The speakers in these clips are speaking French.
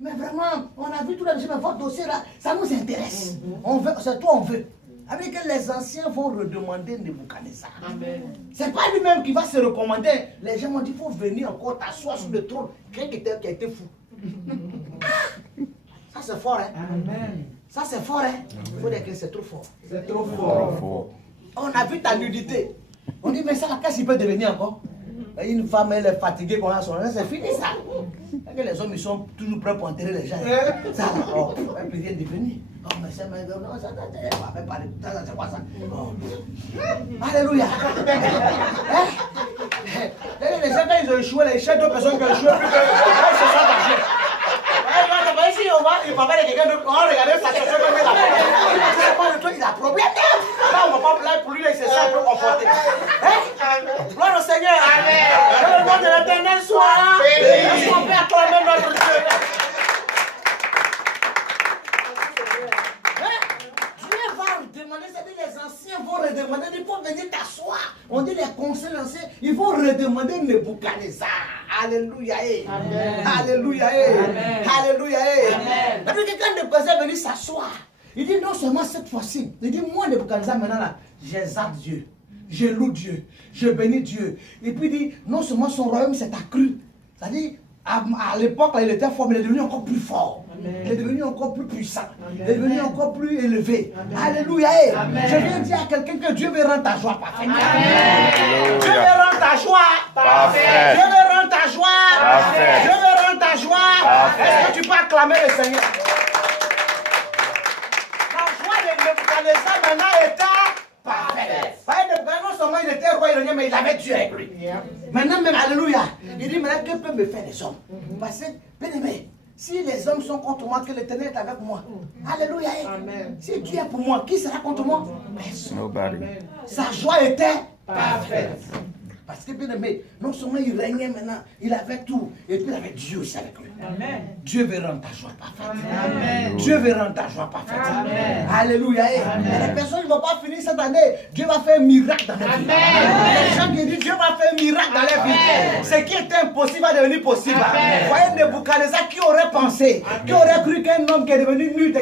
Mais vraiment, on a vu tout le régime, votre dossier là, ça nous intéresse. On veut, c'est toi on veut. Avec que les anciens vont redemander Nebuchadnezzar. C'est pas lui-même qui va se recommander. Les gens m'ont dit, il faut venir encore t'asseoir sur le trône. Quelqu'un qui a été fou. Ça c'est fort, hein? Amen. Ça c'est fort, hein? Il faut dire que c'est trop fort. C'est trop fort. On a vu ta nudité. On dit, mais ça, qu'est-ce qu'il peut devenir encore? Une femme, elle est fatiguée, qu'on a son nom, c'est fini ça. Que les hommes, ils sont toujours prêts pour enterrer les gens. Ça, oh, elle peut rien devenir. Oh, mais c'est non, ça, on va même parler. Ça, c'est quoi ça? Oh. Alléluia. Les gens, quand ils ont échoué, les chefs d'autres personnes qui ont échoué, plus que elles se sont fâchées. Ici, on va, il va parler de quelqu'un d'autre. On va regarder sa situation comme elle a fait. Il a problème. Là, on ne va pas plaindre pour lui, il se sent un peu conforté. Gloire au Seigneur. Amen. Que le nom de l'Éternel soit béni. Est-ce qu'on peut acclamer notre Dieu? Dieu va redemander, c'est-à-dire les anciens vont redemander, il faut venir t'asseoir. On dit les conseils anciens, ils vont redemander Nebuchadnezzar. Alléluia. Amen. Alléluia. Amen. Alléluia. Amen. Quand Nebuchadnezzar est venu s'asseoir, il dit non seulement cette fois-ci, il dit moi Nebuchadnezzar maintenant là, j'exalte Dieu, je loue Dieu, je bénis Dieu. Et puis il dit non seulement son royaume s'est accru, c'est-à-dire à l'époque il était fort, mais il est devenu encore plus fort. Amen. Il est devenu encore plus puissant. Amen. Il est devenu encore plus élevé. Amen. Alléluia. Amen. Je viens dire à quelqu'un que Dieu veut rendre ta joie parfaite. Amen. Dieu veut rendre ta joie parfaite. Dieu veut rendre ta joie parfaite. Dieu veut rendre ta joie parfaite. Est-ce que tu peux acclamer le Seigneur? La joie de Nebuchadnezzar maintenant était parfaite. Non seulement il était roi iranien, mais il avait Dieu avec lui. Maintenant même, alléluia. Il dit maintenant, que peut me faire les hommes? Parce que, bien aimé, si les hommes sont contre moi, que l'Éternel est avec moi. Alléluia. Amen. Si Dieu est pour moi, qui sera contre moi? Personne. Nobody. Sa joie était parfaite. Parce que bien aimé, non seulement il régnait maintenant, il avait tout, et puis il avait Dieu aussi avec lui. Amen. Dieu veut rendre ta joie parfaite. Amen. Dieu veut rendre ta joie parfaite. Amen. Alléluia. Amen. Et les personnes ne vont pas finir cette année, Dieu va faire un miracle dans leur vie. Les gens qui disent Dieu va faire un miracle dans leur vie. Ce qui était impossible va devenir possible. Amen. Voyez Nebuchadnezzar qui aurait pensé, qui aurait cru qu'un homme qui est devenu nu,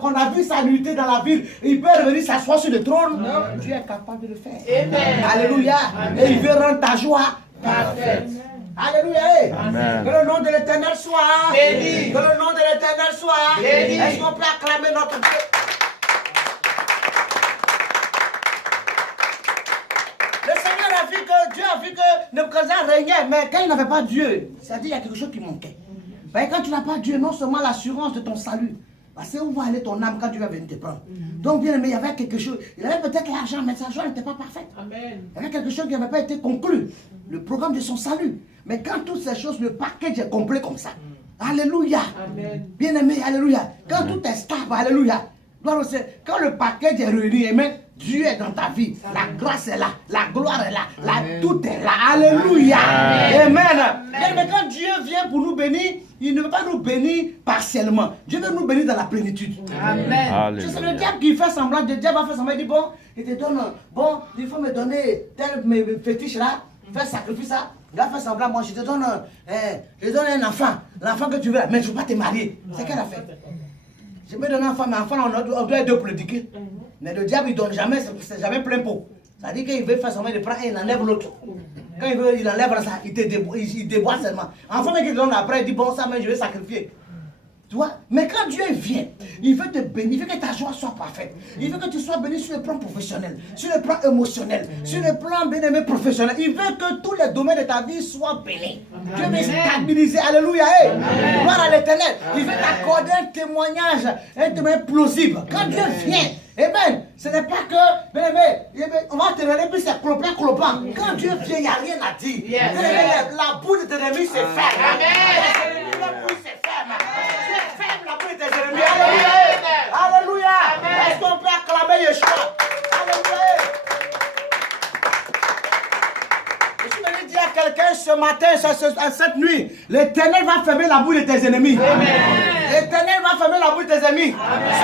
qu'on a vu sa nudité dans la ville, il peut revenir s'asseoir sur le trône. Non. Dieu est capable de le faire. Amen. Alléluia. Amen. Et il veut rendre ta joie parfaite. Alléluia. Amen. Que le nom de l'Éternel soit béni. Que le nom de l'Éternel soit béni. Est-ce qu'on peut acclamer notre Dieu? Le Seigneur a vu que Dieu a vu que Nebuchadnezzar régnait, mais quand il n'avait pas Dieu, c'est-à-dire qu'il y a quelque chose qui manquait. Ben, quand tu n'as pas Dieu, non seulement l'assurance de ton salut, parce que où va aller ton âme quand Dieu va venir te prendre? Donc, bien aimé, il y avait quelque chose. Il avait peut-être l'argent, mais sa joie n'était pas parfaite. Amen. Il y avait quelque chose qui n'avait pas été conclu. Le programme de son salut. Mais quand toutes ces choses, le package est complet comme ça. Alléluia. Amen. Bien aimé, alléluia. Quand tout est stable, alléluia. Quand le package est réuni, amen, Dieu est dans ta vie. La grâce est là. La gloire est là. Tout est là. Alléluia. Amen. Mais quand Dieu vient pour nous bénir, il ne veut pas nous bénir partiellement. Dieu veut nous bénir dans la plénitude. Amen. C'est le diable qui fait semblant. Le diable va faire semblant. Il dit bon, il te donne, bon, il faut me donner tel fétiche là, faire sacrifice là. Il va faire semblant. Moi, je te donne un enfant. L'enfant que tu veux, mais je ne veux pas te marier. C'est qu'elle a fait. Je me donne un enfant, mais l'enfant, on doit être deux pour l'éduquer. Mais le diable, il ne donne jamais, c'est jamais plein pot. Ça dit qu'il veut faire semblant, il prend et il enlève l'autre. Quand il veut, il enlève ça, il déboîte seulement. Enfin, mais qu'il donne après, il dit bon, ça, mais je vais sacrifier. Tu vois? Mais quand Dieu vient, il veut te bénir, il veut que ta joie soit parfaite. Il veut que tu sois béni sur le plan professionnel, sur le plan émotionnel, sur le plan bien-aimé professionnel. Il veut que tous les domaines de ta vie soient bénis. Dieu veut stabiliser. Alléluia. Gloire à l'Éternel. Il veut t'accorder un témoignage plausible. Quand Dieu vient, amen, ce n'est pas que, bien-aimé, on va te regarder, puis c'est clopin. Quand Dieu vient, il n'y a rien à dire. La boue de tes ennemis se ferme. La bouche se ferme. La bouche de tes ennemis. Alléluia. Est-ce qu'on peut acclamer Yeshua? Alléluia. Je suis venu dire à quelqu'un ce matin, cette nuit, l'Éternel va fermer la bouche de tes ennemis. L'Éternel va fermer la bouche de tes ennemis.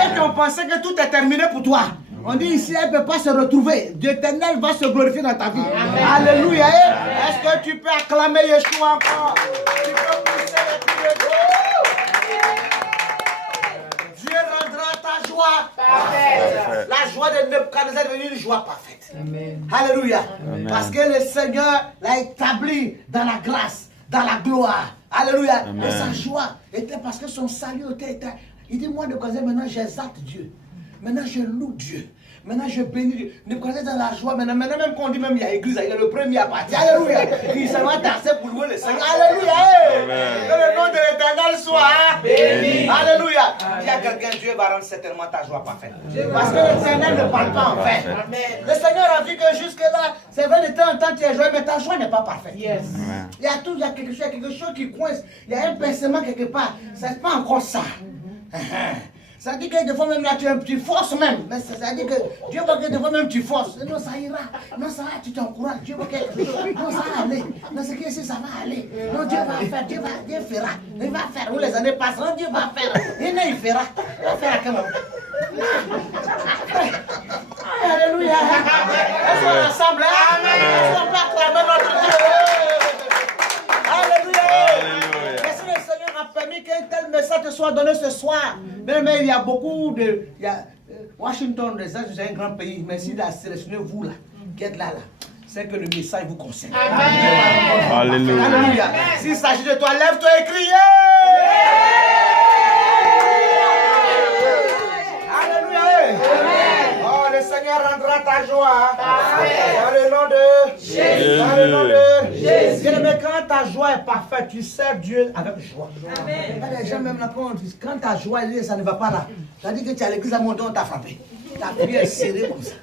Ceux qui ont pensé que tout est terminé pour toi. On dit ici, elle ne peut pas se retrouver. L'Éternel va se glorifier dans ta vie. Amen. Alléluia. Est-ce que tu peux acclamer Yeshua encore? Tu peux pousser le cri de Dieu. ça nous est devenu une joie parfaite. Amen. Alléluia. Amen. Parce que le Seigneur l'a établi dans la grâce, dans la gloire. Alléluia. Amen. Et sa joie était parce que son salut était. Il dit, moi, maintenant, j'exalte Dieu. Maintenant, je loue Dieu. Maintenant, je bénis Dieu. Nebuchadnezzar dans la joie. Maintenant, même quand on dit même il y a église, il est le premier à partir. Alléluia. Il s'en va danser pour louer le Seigneur. Alléluia. Que le nom de l'Éternel soit béni. Alléluia. Dis à quelqu'un, Dieu va rendre certainement ta joie parfaite. Parce que l'Éternel ne parle pas en vain. Le Seigneur a vu que jusque-là, c'est vrai de temps en temps tu es joyeux, mais ta joie n'est pas parfaite. Yes. Il y a quelque chose qui coince. Il y a un pincement quelque part. Ce n'est pas encore ça. Ça dit que des fois même là tu forces même. Mais ça dit que Dieu veut que des fois même tu forces. Non, ça ira. Non, ça va, tu t'encourages. Dieu veut quelque chose. Non, ça va aller. Non, c'est que si ça va aller. Non, Dieu va faire. Dieu fera. Il va faire. Où les années passeront, Dieu va faire. Il fera. Il va faire à quel moment? Alléluia. Est-ce qu'on est ensemble? Amen. Est-ce qu'on peut acclamer notre Dieu? Alléluia. Merci le Seigneur a permis qu'un tel message te soit donné ce soir. Mais il y a beaucoup de... Washington, c'est un grand pays. Mais s'il a sélectionné vous là, qui êtes là, c'est que le message vous concerne. Amen. Alléluia. Alléluia. S'il s'agit de toi, lève-toi et crie. Le Seigneur rendra ta joie. Dans le nom de Jésus. Dans le nom de Jésus. Mais quand ta joie est parfaite, tu sers Dieu avec joie. Amen. Les gens même là, quand ta joie est liée, ça ne va pas là. Ça dit que tu es à l'église à mon don, on t'a frappé. Ta prière est serrée comme ça.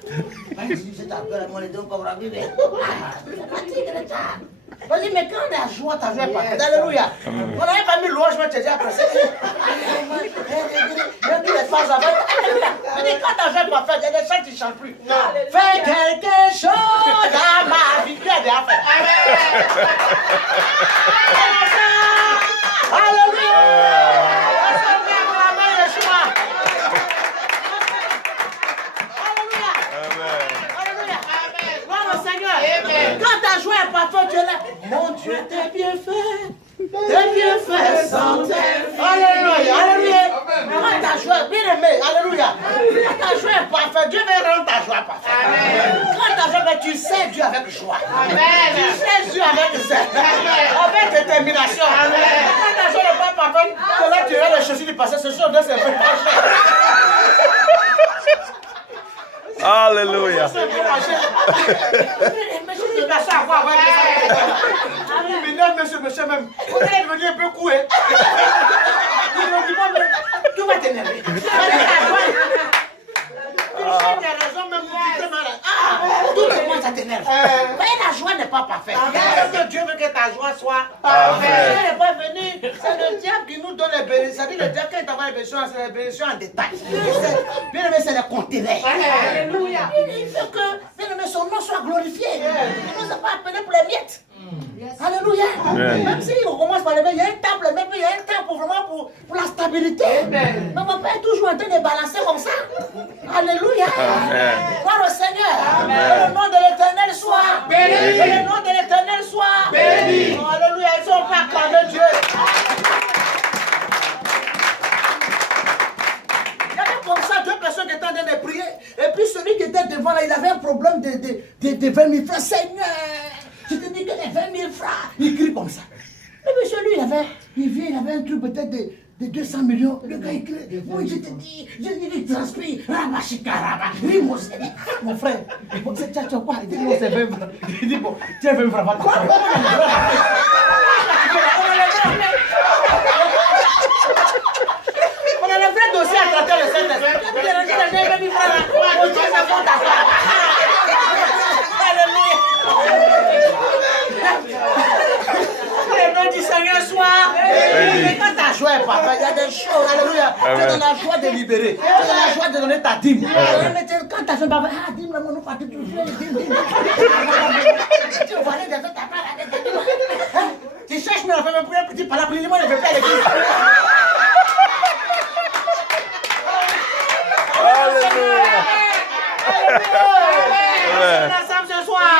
Je t'appelle à mon don comme la Bible. Vas-y, mais quand la joie, ta joie est parfaite. Alléluia. On n'avait pas mis louange, mais tu as déjà apprécié. Même tous les phases avec. Alléluia. Quand ta joie est parfaite, il y a des chants qui ne chantent plus. Fais quelque chose dans ma vie. Tu as déjà fait. Alléluia. Quand ta joie est parfaite, tu es là. Mon Dieu, t'es bien fait. T'es bien fait sans Alléluia. Alléluia. Quand ta joie, bien aimé. Alléluia. Quand ta joie est parfaite, Dieu va rendre ta joie parfaite. Amen. Quand ta joie, tu sais Dieu avec joie. Amen. Tu sais Dieu avec zèle. Avec détermination. Amen. Quand ta joie n'est pas parfaite, là tu as les chaussures du passé. Ce jour de c'est fait pas cher. Alléluia. Monsieur, même. Vous allez devenir un peu coué. Tout va t'énerver. Tu cherches des raisons même pour quitter malade. Tout le monde, ça t'énerve. Mais la joie n'est pas parfaite. Que Dieu veut que ta joie soit parfaite. Dieu n'est pas venu. C'est le diable qui nous donne les bénédictions. C'est-à-dire le diable, quand il t'envoie les bénédictions, c'est les bénédictions en détail. Bien aimé, c'est les conteneurs. Alléluia. Il veut que, bien aimé, son nom soit glorifié. Il ne nous a pas appelés pour les miettes. Yes. Alléluia. Amen. Même si on commence par les mains, il y a un temps pour les mains, il y a un temps pour vraiment pour la stabilité. Amen. Mais on ne va pas être toujours en train de balancer comme ça. Alléluia. Gloire au Seigneur. Que le nom de l'Éternel soit béni. Que le nom de l'Éternel soit béni. Oh, alléluia. Ils sont pas acclamer Dieu. Il y avait comme ça deux personnes qui étaient en train de prier. Et puis celui qui était devant là, il avait un problème de 20 000 francs. Seigneur. Je te dis que les 20 000 francs, il crie comme ça. Mais monsieur, lui, il avait un truc peut-être de 200 millions. Le gars, il crie. Oui, je te dis, il transpire. Mon frère, c'est tchatcho quoi? Il dit, non, c'est 20 francs. Il dit, bon, tiens, 20 francs, va on a le vrai dossier à traiter le Saint-Esprit. Il a rangé les 20 000 francs là. On tient sa compte à ça. Le nom du Seigneur soit béni. Quand ta joie est parfaite, il y a des choses, alléluia. Tu es dans la joie de libérer. Tu es dans la joie de donner ta dîme. Quand ta joie est parfaite, dîme, là, mon nom, tu vas aller dans ta part. Tu cherches, mais on fait même plus un petit par là, pour moi, ne fait pas l'église. Alléluia. Alléluia. Ensemble ce soir.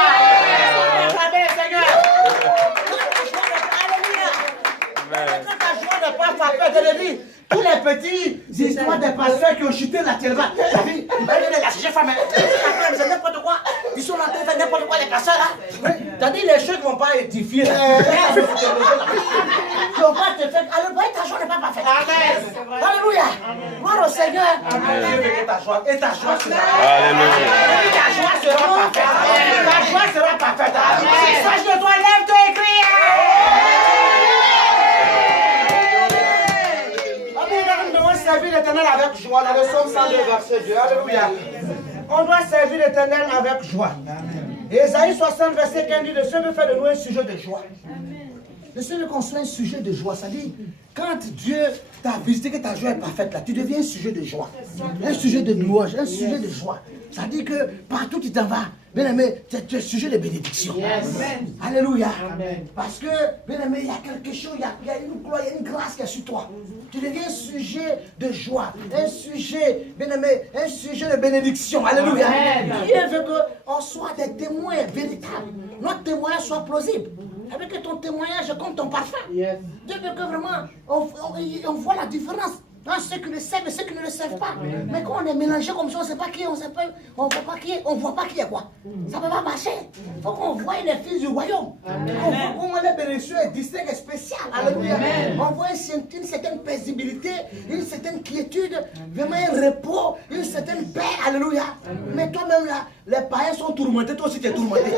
Acclamez le Seigneur. Quand ta joie n'est pas parfaite, elle dit, tous les petits histoires des pasteurs qui ont chuté naturellement. La vie, elle est la femme. dit les choses ne vont pas édifier. Tu ne vont pas te faire. Alors, ta joie n'est pas parfaite. Alléluia. Gloire au Seigneur. Dieu veut que ta joie sera. Alléluia. Ta joie sera parfaite. Ta joie sera parfaite. Sache de toi, lève-toi et crie. Nous devons servir l'Éternel avec joie. Dans le psaume 102, verset 2. Alléluia. On doit servir l'Éternel avec joie. Ésaïe 60, verset 15 dit, le Seigneur veut faire de nous un sujet de joie. Le Seigneur veut qu'on soit un sujet de joie. Ça dit, quand Dieu t'a visité, que ta joie est parfaite, là, tu deviens un sujet de joie. Un sujet de louange, un sujet de joie. Ça dit que partout tu t'en vas, bien aimé, tu es un sujet de bénédiction. Alléluia. Parce que, bien aimé, il y a quelque chose, il y a une gloire, il y a une grâce qui est sur toi. Tu deviens un sujet de joie, un sujet, bien aimé, un sujet de bénédiction. Alléluia. Dieu veut qu'on soit des témoins véritables. Notre témoignage soit plausible. Avec que ton témoignage est comme ton parfum. Dieu veut que vraiment on voit la différence. Dans ceux qui le savent et ceux qui ne le savent pas. Mais quand on est mélangé comme ça, on ne sait pas qui est, on ne voit pas qui est quoi. Ça ne peut pas marcher. Il faut qu'on voie les fils du royaume. On voit comment les bénédictions est distincte et spéciale. Alléluia. On voit une certaine paisibilité, une certaine quiétude, vraiment un repos, une certaine paix. Alléluia. Mais toi-même là, les païens sont tourmentés, toi aussi tu es tourmenté.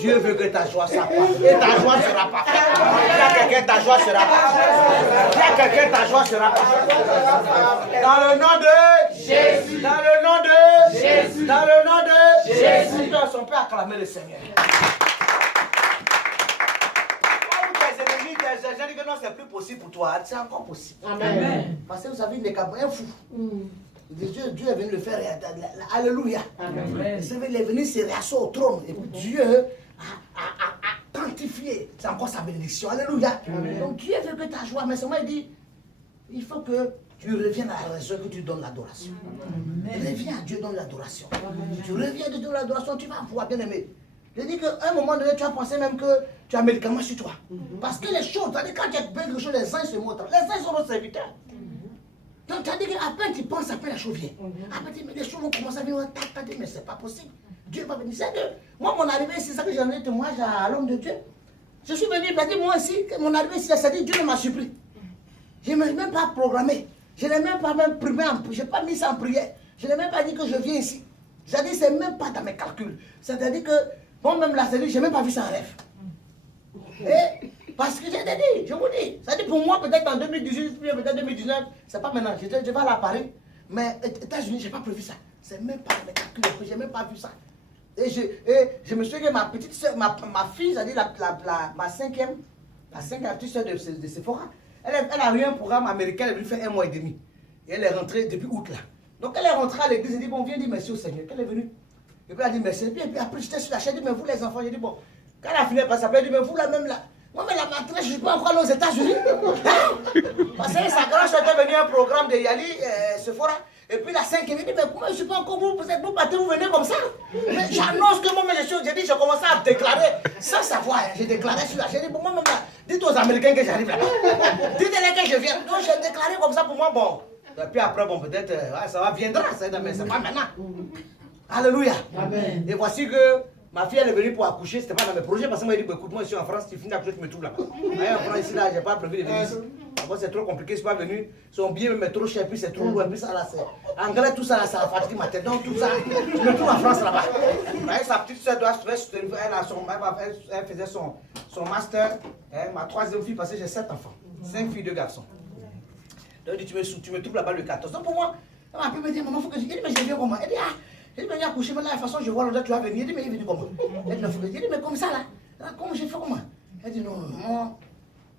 Dieu veut que ta joie soit parfaite. Et ta joie sera parfaite. Il y a quelqu'un, ta joie sera parfaite. Il y a quelqu'un, ta joie sera parfaite. Dans le nom de Jésus. Dans le nom de Jésus. Dans le nom de Jésus. On peut acclamer le Seigneur. Tes ennemis, tes gens disent que non, c'est plus possible pour toi. C'est encore possible. Amen. Parce que vous savez, il est un fou. Dieu est venu le faire. Alléluia. Amen. Il est venu se rasseoir au trône. Et puis Dieu a quantifié. C'est encore sa bénédiction. Alléluia. Amen. Donc Dieu veut que ta joie. Mais seulement il dit, il faut que tu reviennes à la raison, que tu donnes l'adoration. Reviens à Dieu, donne l'adoration. Tu reviens de donner l'adoration, tu vas voir, bien aimé. Je dis qu'à un moment donné, tu as pensé même que tu as un médicament sur toi. Parce que les choses, quand tu as quelque chose, les anges se montrent. Les anges sont nos serviteurs. Donc tu as dit qu'après tu penses, après la chose vient. Après les choses vont commencer à venir, tu as dit, mais c'est pas possible. Dieu va venir. C'est que moi, mon arrivée ici, c'est ça que j'en ai témoignage à l'homme de Dieu. Je suis venu, il m'a dit, moi aussi, que mon arrivée ici, ça dit, Dieu ne m'a surpris. Je ne m'ai même pas programmé. Je n'ai même pas primé, je n'ai pas mis ça en prière. Je n'ai même pas dit que je viens ici. J'ai dit, c'est même pas dans mes calculs. C'est-à-dire que, moi-même, là, je n'ai même pas vu ça en rêve. Et, parce que j'ai dit, je vous dis, ça dit pour moi, peut-être en 2018, peut-être en 2019, c'est pas maintenant, je vais aller à Paris, mais aux États-Unis, je n'ai pas prévu ça. C'est même pas dans mes calculs, je n'ai même pas vu ça. Et je me souviens que ma petite soeur, ma fille, c'est-à-dire ma cinquième petite soeur de Sephora, elle a eu un programme américain, elle est venue faire 1 mois et demi. Et elle est rentrée depuis août là. Donc elle est rentrée à l'église, elle dit, bon, viens dire merci au Seigneur. Elle est venue. Et puis elle a dit merci. Et puis après, j'étais sur la chaîne, elle dit, mais vous les enfants, j'ai dit, bon, quand elle a fini par s'appeler, elle dit, mais vous là même là. Moi, mais la maîtresse, je ne suis pas encore allé aux États-Unis. Parce que sa grand soeur était venue à un programme de Yali, Sephora. Et puis la cinquième, elle dit, mais comment je ne suis pas encore vous êtes vous partez, vous venez comme ça. Mais j'annonce que moi, j'ai dit, j'ai commencé à déclarer, sans savoir, j'ai déclaré sur la chaîne. J'ai dit, bon, moi, même là, dites aux Américains que j'arrive là-bas. Dites-les que je viens. Donc j'ai déclaré comme ça pour moi, bon. Et puis après, bon, peut-être, ça va viendra, mais c'est pas maintenant. Alléluia. Amen. Et voici que ma fille, elle est venue pour accoucher, c'était pas dans mes projets, parce que moi, elle dit, écoute, moi, je suis en France, tu finis d'accoucher, tu me trouves là-bas. Mais en France, ici, là, j'ai pas prévu de venir ici. D'abord, c'est trop compliqué, je suis pas venu. Son billet me met trop cher, puis c'est trop loin, puis ça, là, c'est. Anglais, tout ça, là, ça a fatigué ma tête. Donc, tout ça, je me trouve en France là-bas. Sa petite soeur doit se faire, elle faisait son master, ma troisième fille, parce que j'ai 7 enfants, 5 filles, 2 garçons. Donc, tu me trouves là-bas le 14. Donc, pour moi, elle m'a pu me dire, maman, il faut que je. Elle dit, mais je viens comment? Elle dit, ah. Il dit, mais il a accouché, mais là, de toute façon, je vois l'autre, tu vas venir. Il dit, mais il est venu comment? Elle dit, mais comme ça, là. Comment j'ai fait comment? Elle dit, non, non.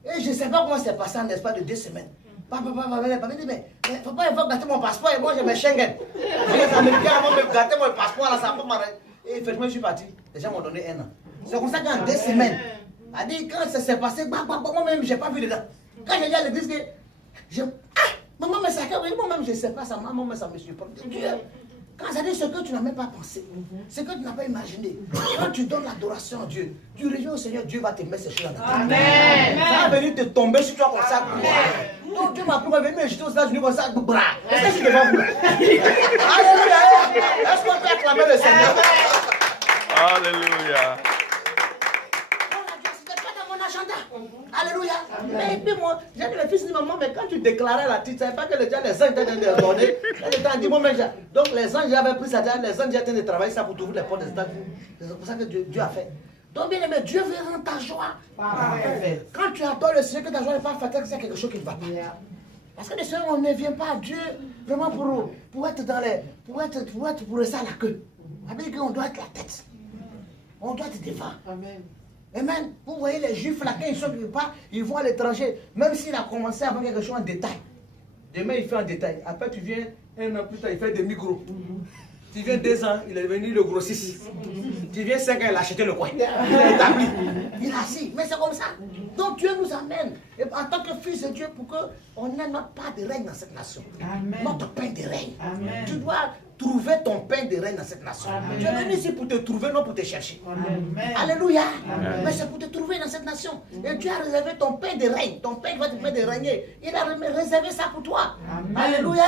Et je ne sais pas comment c'est passé en l'espace de 2 semaines. Papa, il dit, mais papa, il faut gâter mon passeport et moi, j'ai mes Schengen. Les Américains vont me gâter mon passeport, là, ça va pas m'arrêter. Et effectivement, je suis parti. Les gens m'ont donné 1 an. C'est comme ça qu'en 2 semaines, elle dit, quand ça s'est passé, moi-même, je n'ai pas vu dedans. Quand j'ai dit à l'église que. Maman, mais ça, moi-même, je ne sais pas ça, maman, mais ça me surprend. Dieu. Quand ça dit ce que tu n'as même pas pensé, ce que tu n'as pas imaginé, quand tu donnes l'adoration à Dieu, tu reviens au Seigneur, Dieu va te mettre ces choses dans ta tête. Amen. Ça va venir te tomber sur toi comme ça. Donc Dieu m'a pris, mais j'étais aux États-Unis comme ça, bras. Est-ce que je suis devant vous? Alléluia. Est-ce qu'on peut acclamer le Seigneur? Alléluia. C'était pas dans mon agenda. Alléluia. Et puis moi, j'ai dit le fils de maman, mais quand tu déclarais la titre, tu ne savais pas que les anges t'ont donné. Dit, bon, donc les anges avaient pris ça, les anges étaient en train de travailler ça pour t'ouvrir les portes des États-Unis. C'est pour ça que Dieu a fait. Donc bien aimé, Dieu veut rendre ta joie. Quand tu adores le Seigneur, que ta joie n'est pas fatale, c'est quelque chose qui ne va pas. Parce que le Seigneur, on ne vient pas à Dieu vraiment pour être dans les. Pour rester à la queue. Ça veut dire qu'on doit être la tête. On doit être devant. Amen. Amen. Vous voyez les Juifs là, quand ils sont quelque part, ils vont à l'étranger. Même s'il a commencé à faire quelque chose en détail. Demain, il fait en détail. Après, tu viens, un an plus tard, il fait des micros. Tu viens 2 ans, il est devenu le grossiste. Tu viens 5 ans, il a acheté le coin. Il est établi. Il est assis. Mais c'est comme ça. Donc Dieu nous amène en tant que fils de Dieu pour qu'on ait notre part de règne dans cette nation. Amen. Notre pain de règne. Amen. Tu dois trouver ton pain de règne dans cette nation. Amen. Tu es venu ici pour te trouver, non pour te chercher. Amen. Alléluia. Amen. Mais c'est pour te trouver dans cette nation. Et Dieu a réservé ton pain de règne. Ton pain va te faire de régner. Il a réservé ça pour toi. Amen. Alléluia.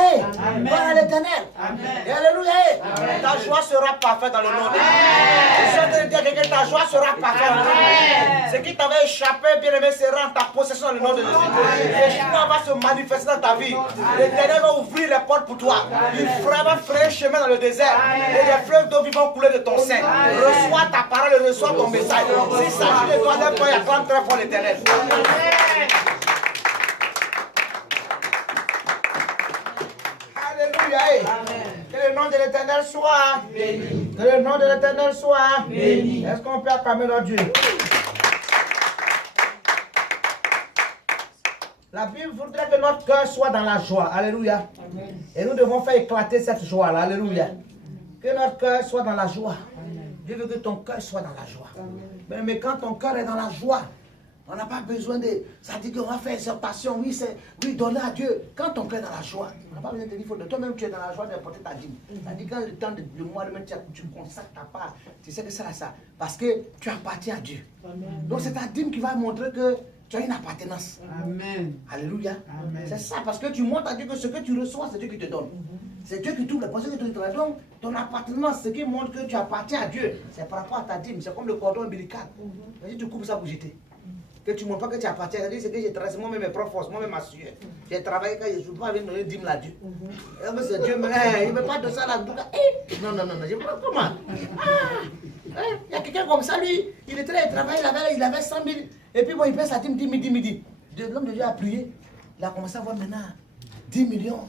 Gloire à l'Éternel. Alléluia. Amen. Ta joie sera parfaite dans le nom de Dieu. Je suis en train de dire que ta joie sera parfaite dans le nom de Dieu. Ce qui t'avait échappé, bien aimé, sera en ta possession dans le nom de Jésus. Yeshua va se manifester dans ta vie. L'Éternel va ouvrir les portes pour toi. Il va faire un chemin dans le désert. Et les fleuves d'eau vont couler de ton sein. Reçois ta parole et reçois ton message. S'il s'agit de toi, lève-toi et acclame très fort l'Éternel. Alléluia. Que le nom de l'Éternel soit béni. Que le nom de l'Éternel soit béni. Est-ce qu'on peut acclamer notre Dieu? La Bible voudrait que notre cœur soit dans la joie. Alléluia. Amen. Et nous devons faire éclater cette joie-là. Alléluia. Que notre cœur soit dans la joie. Amen. Dieu veut que ton cœur soit dans la joie. Mais quand ton cœur est dans la joie, on n'a pas besoin de... Ça dit qu'on va faire exhortation. Oui, donner à Dieu. Quand ton cœur est dans la joie, on n'a pas besoin de dire, de toi-même tu es dans la joie de porter ta dîme. Ça dit quand le temps de mois de tu consacres ta part, tu sais que c'est ça. Parce que tu appartiens à Dieu. Amen. Donc c'est ta dîme qui va montrer que tu as une appartenance. Amen. Alléluia. C'est ça, parce que tu montres à Dieu que ce que tu reçois, c'est Dieu qui te donne. C'est Dieu qui t'ouvre les pensées que tu te donnes. Donc, ton appartenance, ce qui montre que tu appartiens à Dieu, c'est par rapport à ta dîme. C'est comme le cordon ombilical. Si tu coupes ça pour jeter. Que tu ne montres pas que tu appartiens à Dieu, c'est que j'ai travaillé, moi-même mes propres forces, moi-même ma sueur. J'ai travaillé quand je ne suis pas avec donner une dîme là Dieu. C'est Dieu, mais il ne veut pas de ça là. Non, je ne sais pas comment. Il y a quelqu'un comme ça, lui, il travaille, il avait 100 000. Et puis bon, il paie sa dîme, 10 000. L'homme de Dieu a prié. Il a commencé à voir maintenant 10 millions.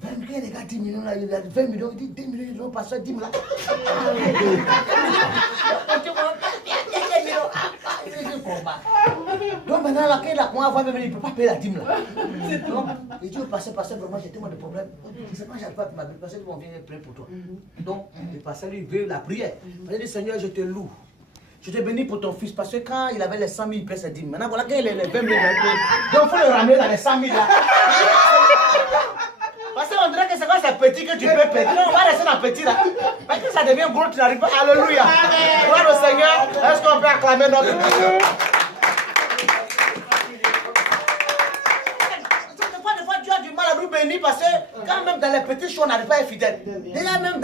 20 millions, les gars, 10 millions, là, il a 20 millions, il dit 10 millions, ils ont passé 10 000 là. Donc maintenant, là, quand il a commencé à voir, il ne peut pas payer la dîme là. Donc, il dit, pasteur, vraiment, j'ai tellement de problèmes. Je ne sais pas, j'arrive pas à ma vie, parce qu'on vient prier pour toi. Donc, le pasteur lui veut la prière. Il dit, Seigneur, je te loue. Je te bénis pour ton fils, parce que quand il avait les 100 000, il paie ses dîmes. Maintenant, voilà, quand il a les 20 000, donc il faut le ramener dans les 100 000 là. Parce qu'on dirait que c'est quand c'est petit que tu peux payer. Non, on va rester dans petit là. Parce que ça devient gros, tu n'arrives pas. Alléluia. Gloire au Seigneur. Est-ce qu'on peut acclamer notre Dieu? Des fois, Dieu a du mal à nous bénir parce que quand même dans les petites choses, on n'arrive pas à être fidèle. Déjà même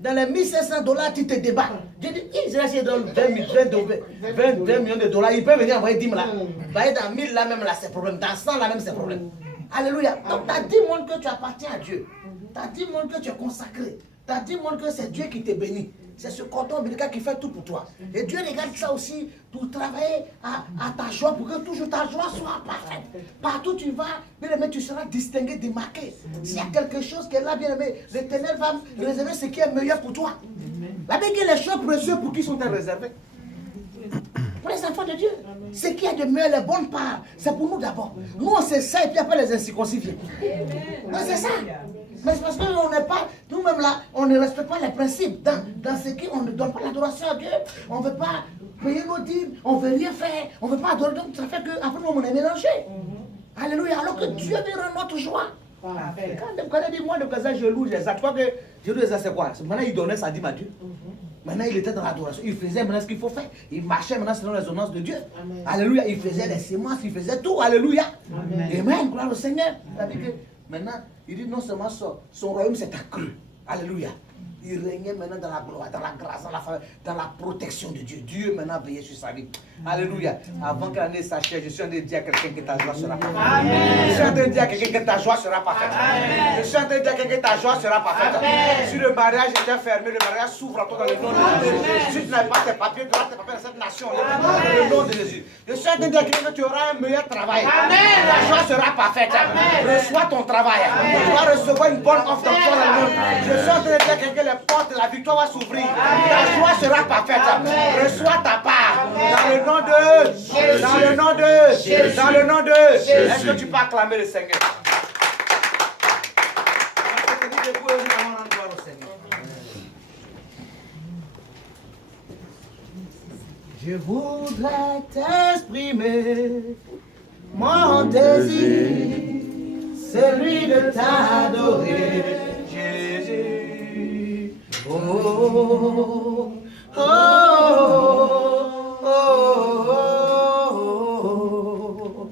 dans les 1500 $, tu te débats. Dieu dit, Israël donne 20 millions de dollars. Il peut venir envoyer 10 000 là. Dans 1000 là même là, c'est problème. Dans 100 là même, c'est problème. Alléluia. Donc, tu as dit montre que tu appartiens à Dieu. Tu as dit montre que tu es consacré. Tu as dit montre que c'est Dieu qui te bénit. C'est ce cordon ombilical qui fait tout pour toi. Et Dieu regarde ça aussi pour travailler à ta joie, pour que toujours ta joie soit parfaite. Partout où tu vas, bien aimé, tu seras distingué, démarqué. S'il y a quelque chose qui est là, bien aimé, l'Éternel va réserver ce qui est meilleur pour toi. La Bible dit les choses précieuses pour qui sont-elles réservées? Pour les enfants de Dieu. Ce qui est de meilleur, les bonnes parts, c'est pour nous d'abord. Nous, on sait ça et puis après les incirconcis viennent. C'est ça. Mais c'est parce qu'on n'est pas, nous-mêmes là, on ne respecte pas les principes. Dans ce qui, on ne donne pas l'adoration à Dieu. On ne veut pas payer nos dîmes, on ne veut rien faire, on ne veut pas adorer. Donc ça fait qu'après nous, on est mélangé. Alléluia. Alors que Dieu veut rendre notre joie. Quand il dit, moi, de cas, je loue, je crois que Dieu disait, c'est quoi? Maintenant, il donnait sa dîme à Dieu. Maintenant, il était dans l'adoration. Il faisait maintenant ce qu'il faut faire. Il marchait maintenant selon les ordonnances de Dieu. Amen. Alléluia. Il faisait les semences, il faisait tout. Alléluia. Amen. Gloire au Seigneur. Maintenant, il dit non seulement son royaume s'est accru. Alléluia. Il régnait maintenant dans la gloire, dans la grâce, dans la faveur, dans la protection de Dieu. Dieu maintenant veillait sur sa vie. Alléluia. Avant que l'année s'achève, je suis en train de dire à quelqu'un que ta joie sera parfaite. Je suis en train de dire à quelqu'un que ta joie sera parfaite. Je suis en train de dire à quelqu'un que ta joie sera parfaite. Si le mariage était fermé, le mariage s'ouvre à toi dans le nom de Jésus. Si tu n'as pas tes papiers, tu auras tes papiers dans cette nation. Dans le nom de Jésus. Je suis en train de dire à quelqu'un que tu auras un meilleur travail. La joie sera parfaite. Reçois ton travail. Tu vas recevoir une bonne offre dans ton nom. Je suis en train de dire à quelqu'un que les portes de la victoire vont s'ouvrir. Ta joie sera parfaite. Reçois ta part. Dans le nom de Jésus. Dans le nom de Jésus. Dans le nom de Jésus. Est-ce que tu peux acclamer le Seigneur? Je voudrais t'exprimer mon désir, celui de t'adorer, Jésus. Oh, oh, oh, oh, oh.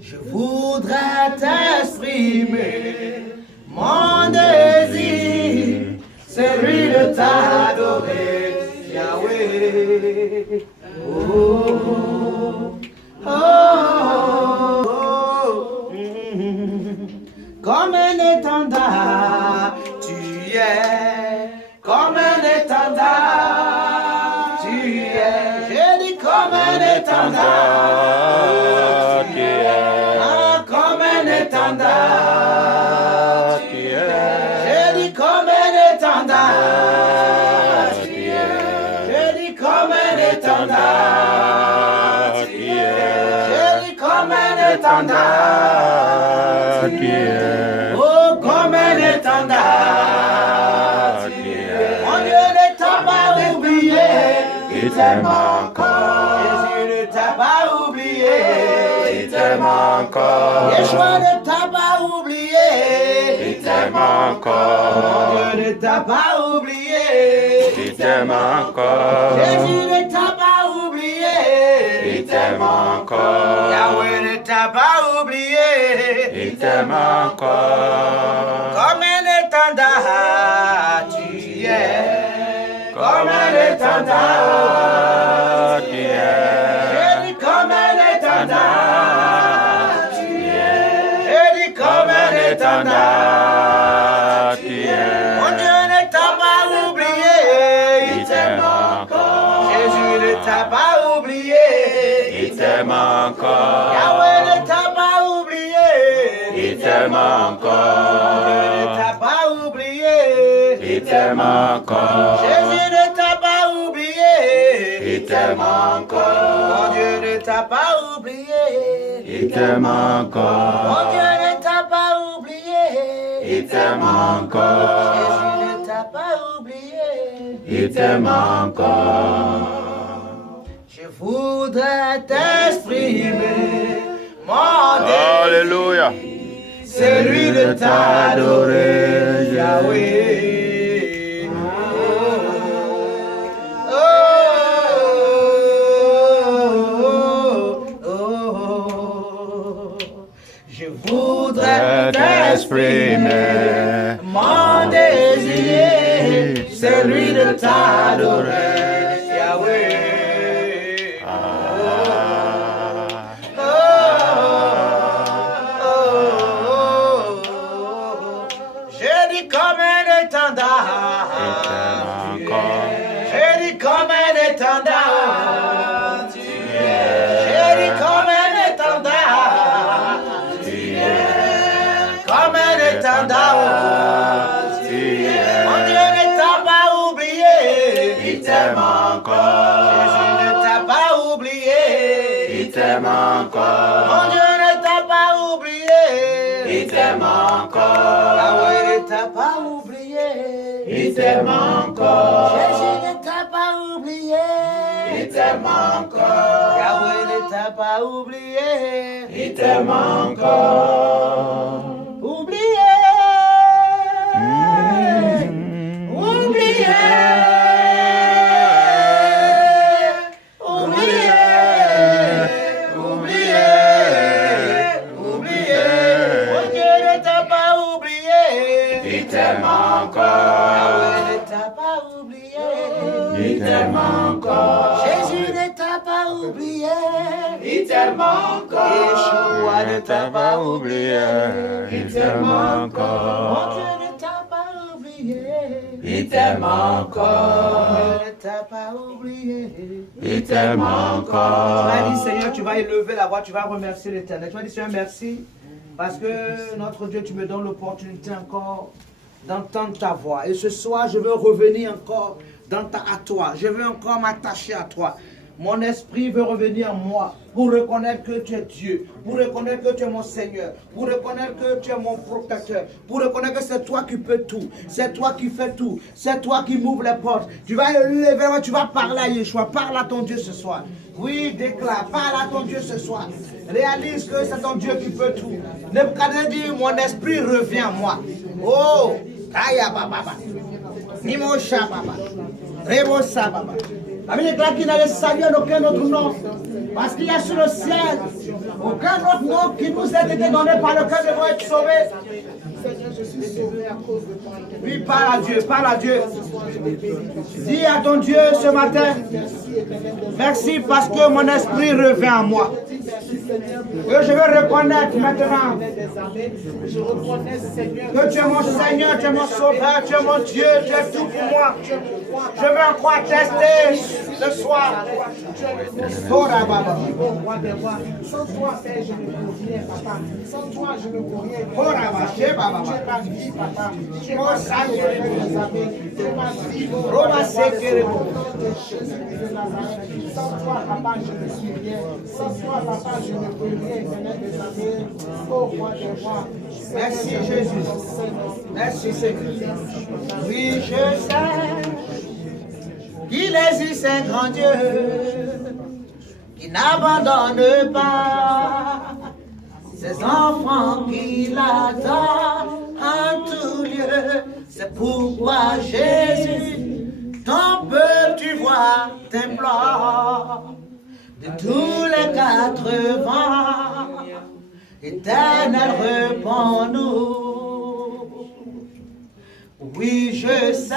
Je voudrais t'exprimer mon désir, celui de t'adorer, Yahweh. Oh, oh, oh, oh. Comme un étendard, tu es. Comme un étendard, tu es. J'ai dit comme un étendard, tu es. Ah, comme un étendard, tu es. J'ai dit comme un étendard, tu es. J'ai dit comme un étendard, tu es. J'ai dit comme un étendard, tu es. Oh, comme un étendard, tu es. Mon Dieu ne t'a pas oublié, il t'aime encore. Jésus ne t'a pas oublié, il t'aime encore. Yeshua ne t'a pas oublié, il t'aime encore. Mon Dieu ne t'a pas oublié, il t'aime encore. Jésus ne t'a pas oublié, il t'aime encore. Yahweh ne t'a pas oublié, il t'aime encore. Comme un étendard, tu es. Comme un étendard, tu es. J'ai dit comme un étendard, tu es. J'ai dit comme un étendard, tu es. Mon Dieu ne t'a pas oublié, il t'aime encore. Jésus ne t'a pas oublié, il t'aime encore. Yahweh ne t'a pas oublié, il t'aime encore. Dieu ne t'a pas oublié, il t'aime encore. Jésus ne t'a pas oublié, il t'aime encore. Mon Dieu ne t'a pas oublié, il t'aime encore. Mon Dieu ne t'a pas oublié, il t'aime encore. Jésus ne t'a pas oublié, il t'aime encore. Je voudrais t'exprimer mon désir. Alléluia. Celui de t'adorer, Yahweh. Oh, oh, oh. Je voudrais t'exprimer mon désir, celui de t'adorer, Yahweh. Comme un étendard, j'ai dit comme un étendard, tu es. J'ai dit comme un étendard, tu es. Comme un étendard, tu es. Mon Dieu ne t'a pas oublié, il t'aime encore. Jésus ne t'a pas oublié, il t'aime encore. Mon Dieu ne t'a pas oublié, il t'aime encore. Yahweh ne t'a pas oublié, il t'aime encore. Jésus ne t'a pas oublié, il t'aime encore. Yahweh ne t'a pas oublié, il t'aime encore. Oublié, oublié, oublié, oublié, oublié. Mon Dieu ne t'a pas oublié, il t'aime encore. t'aime encore. Jésus ne t'a pas oublié. Il t'aime encore. Yeshua ne t'a pas oublié. Il t'aime encore. Mon Dieu ne t'a pas oublié. Il t'aime encore. Dieu ne t'a pas oublié. Il t'aime encore. Tu vas dire, Seigneur, tu vas élever la voix, tu vas remercier l'Éternel. Tu vas dire, Seigneur, merci. Parce que notre Dieu, tu me donnes l'opportunité encore d'entendre ta voix. Et ce soir, je veux revenir encore à toi. Je veux encore m'attacher à toi. Mon esprit veut revenir en moi pour reconnaître que tu es Dieu, pour reconnaître que tu es mon Seigneur, pour reconnaître que tu es mon protecteur, pour reconnaître que c'est toi qui peux tout, c'est toi qui fais tout, c'est toi qui m'ouvre les portes. Tu vas lever, tu vas parler à Yeshua, parle à ton Dieu ce soir. Oui, déclare, parle à ton Dieu ce soir. Réalise que c'est ton Dieu qui peut tout. Nebuchadnezzar dit, mon esprit revient à moi. Oh, Kaya Baba, Nimosha Baba, Rebosa Baba. La Bible déclare qu'il n'a le salut en aucun autre nom. Parce qu'il y a sur le ciel aucun autre nom qui nous a été donné par lequel nous devons être sauvés. Seigneur, je suis sauvé à cause de toi. Oui, parle à Dieu, parle à Dieu. Dis à ton Dieu ce matin, merci parce que mon esprit revient à moi. Que je veux reconnaître maintenant que tu es mon Seigneur, tu es mon Sauveur, tu es mon Dieu, tu es tout pour moi. Je veux encore tester ce soir. Tora Baba. Sans toi, Père, je ne peux rien, papa. Sans toi, je ne peux rien. Tora Baba, Sheba Baba. Tu es ma vie, papa. Tu es Oh, ma Seigneur. vie, tu es ma vie. Roma Sekere. Sans toi, papa, je ne suis rien. Sans toi, papa, je ne peux rien. Éternel des armées, oh roi des rois. Merci Jésus. Merci Seigneur. Oui, je sais qu'il existe un grand Dieu qui n'abandonne pas ses enfants qu'il adore en tout lieu. C'est pourquoi Jésus, ton peuple, tu vois, t'implore de tous les 4 vents. Éternel, réponds-nous. Oui, je sais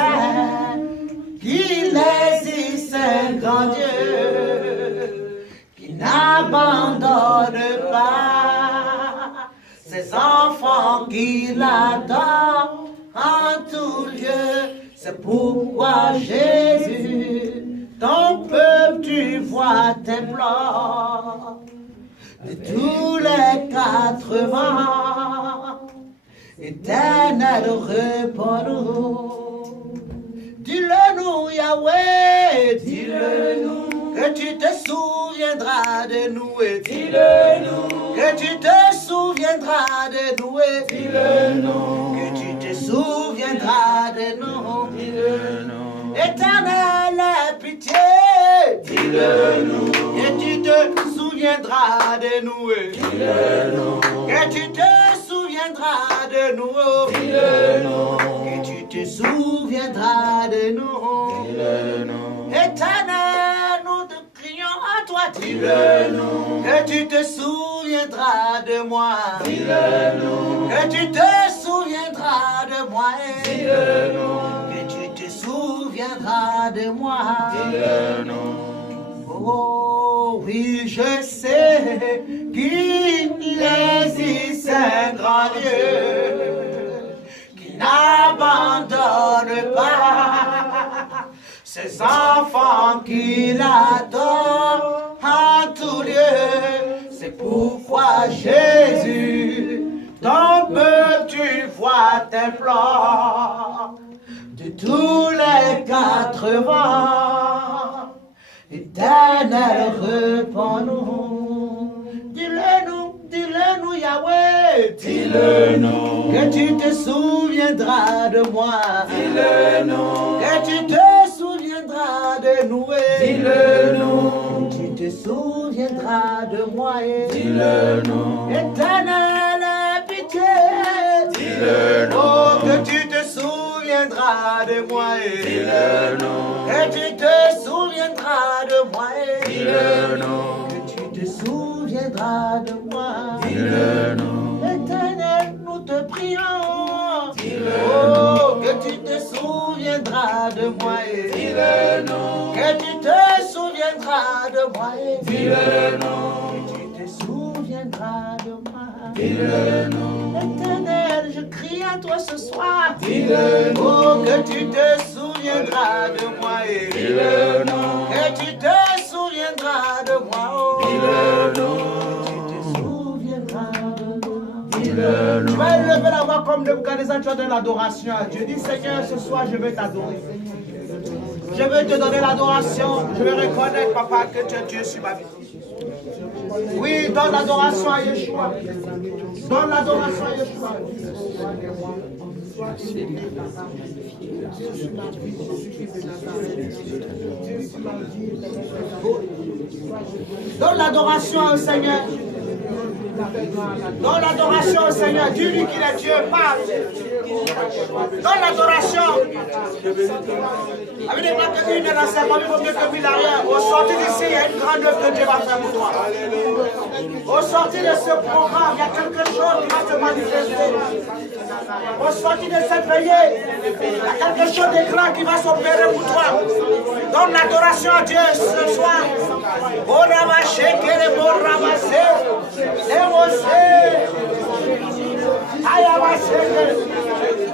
qu'il existe un grand Dieu qui n'abandonne pas ses enfants qu'il adore en tout lieu. C'est pourquoi Jésus, ton peuple, tu vois, t'implore de tous les 4 vents. Éternel, réponds-nous. Dis-le-nous, Yahweh, dis-le-nous, que tu te souviendras de nous, et dis-le-nous, que tu te souviendras de nous, et dis-le-nous, que tu te souviendras de nous, dis-le-nous. Éternel, aie pitié, dis-le-nous, que tu te souviendras de nous, et dis-le-nous, que tu te souviendras de nous, dis-le-nous, que tu te souviendras de nous, dis-le-nous. Éternel, nous te crions à toi, dis-le-nous, que tu te souviendras de moi, dis-le-nous, que tu te souviendras de moi, dis-le-nous, que tu te souviendras de moi, dis-le-nous. Oh oui, je sais qu'il existe un grand Dieu qui n'abandonne pas ses enfants qu'il adore en tout lieu. C'est pourquoi Jésus, ton peuple, tu vois, t'implore de tous les 4 vents. Éternel, réponds-nous. Dis-le-nous, Yahweh. Dis-le-nous, que tu te souviendras de moi. Dis-le-nous, que tu te souviendras de nous. Dis-le-nous, que tu te souviendras de moi. Dis-le-nous, Éternel, pitié. Dis-le-nous, oh, que tu te souviendras de moi. Dis-le-nous, que tu te souviendras de moi. Dis-le-nous, que tu te souviendras de moi. Dis-le-nous, Éternel, nous te prions. Dis-le-nous, oh, que tu te souviendras souviendras de moi. Que tu te souviendras de moi. Que tu te souviendras de moi. Éternel, je crie à toi ce soir. Oh, que tu te souviendras de moi. Que tu te souviendras de moi. Oh, que tu te souviendras de moi. Tu vas élever la voix comme Nebuchadnezzar, tu vas donner l'adoration à Dieu. Dis Seigneur, ce soir je vais t'adorer. Je veux te donner l'adoration. Je veux reconnaître, papa, que tu es Dieu sur ma vie. Oui, donne l'adoration à Yeshua. Donne l'adoration à Yeshua. Donne l'adoration au Seigneur. Donne l'adoration au Seigneur. Dis-lui qu'il est Dieu. Parle. Donne l'adoration. Avec des plaques de une dans sa famille, il vaut mieux que 1000 arrière. Au sortir d'ici, il y a une grande œuvre que Dieu va faire pour toi. Au sortir de ce programme, il y a quelque chose qui va se manifester. Au sortir de cette veillée, il y a quelque chose de grand qui va s'opérer pour toi. Donne l'adoration à Dieu ce soir.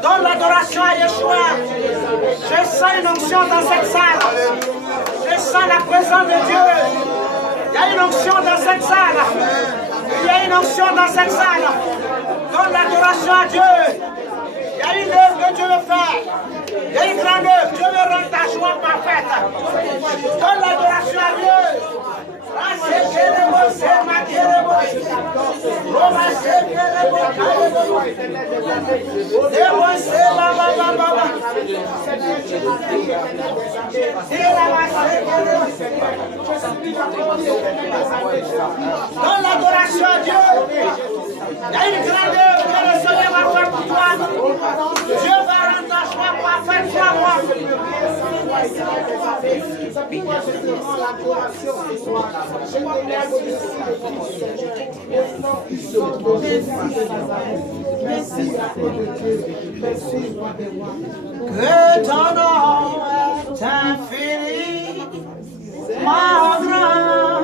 Donne l'adoration à Yeshua. Je sens une onction dans cette salle. Je sens la présence de Dieu. Il y a une onction dans cette salle. Il y a une onction dans cette salle. Donne l'adoration à Dieu. Il y a une œuvre que Dieu veut faire. Il y a une grande œuvre. Dieu veut rendre ta joie parfaite. Donne l'adoration à Dieu. Donne l'adoration à Dieu. Il y a une grande œuvre que le Seigneur va faire pour toi. Dieu va rendre ta joie parfaite pour moi. Que ton nom est infini, mon grand.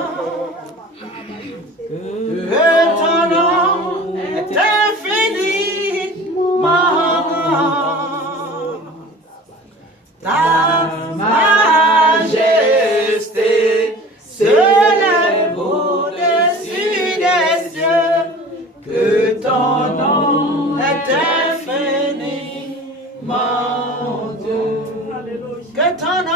Que ton nom est infini, mon grand. Ta majesté s'élève au-dessus des cieux. Que ton nom est infini, mon Dieu. Que ton nom